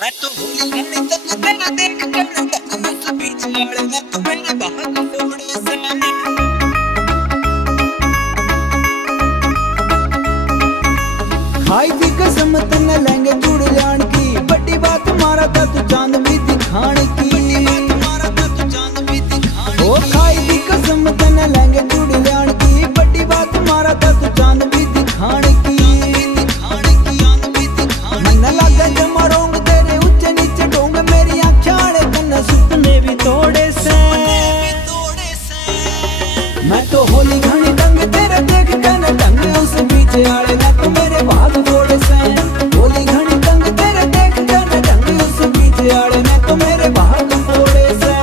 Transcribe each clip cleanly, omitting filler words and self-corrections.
मैं तो होली गाने तक तेरा देख कर न उस बीच वाले ने तो मेरा बहुत फोड़े से खाई थी कसम तने लहंगे चूड़ लियान की बड़ी बात मारा था तू चांद भी दिखाने की ओ खाई थी कसम तने लहंगे चूड़ लियान की बड़ी बात मारा था तू चांद भी दिखाने की मन लगा जमा रोंग तेरे ऊंचे नीचे डोंग मेरी आँखें कन्ना सुपने भी तोड़े से मैं तो होली घनी दंग तेरे देख कर दंग उस बीच आले ना तो मेरे भाग फोड़े से होली घनी दंग तेरे देख कर दंग उस बीच आले ना तो मेरे भाग फोड़े से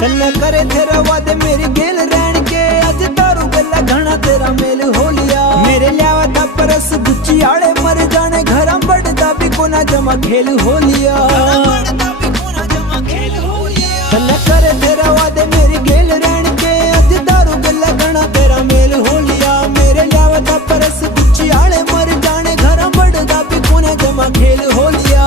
कन्ने करे तेरा वादे मेरी गेल रहन के अज दारू गला घना तेरा मेल हो लिया मेरे लियावा था परस गुच्ची आड़े मर जाने घरा बढ़ता भी कोना जमा खेल हो लिया कन्ने करे तेरा वादे मेरी गेल रहन के अज दारू गला घना तेरा मेल हो लिया मेरे लियावा था परस गुच्ची आड़े मर जाने घरा बढ़ता भी कोना जमा खेल हो लिया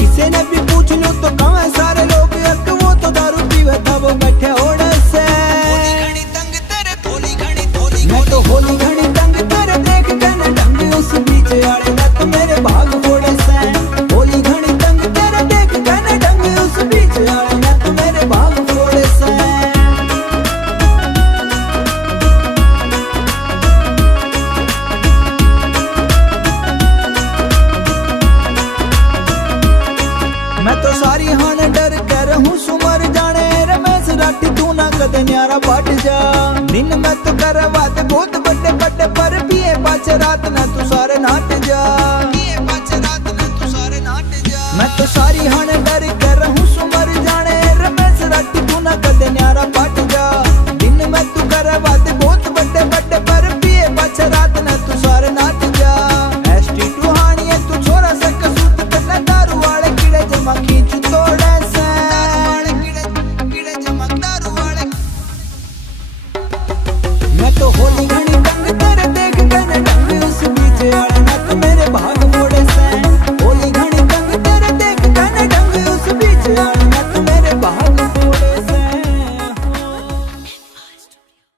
किसी ने भी पूछ लो तो कहाँ सारे लोग वो तो दारू पीवे तब वो बैठे ओढ़ से मैं तो होली घनी तंग तेरे देख कर ढंग उस बीच आड़े ना तो मेरे भाग फोड़े से होली घनी तंग तेरे देख कर ढंग उस बीच आड़े ना तो मेरे भाग फोड़े से मैं तो सारी हान डर कर हूँ सुमर जाने रमेश राठी तू ना कदे न्यारा बाट जा दिन में तो कर बात बहुत बड़े बड़े पर पिए पाँच रात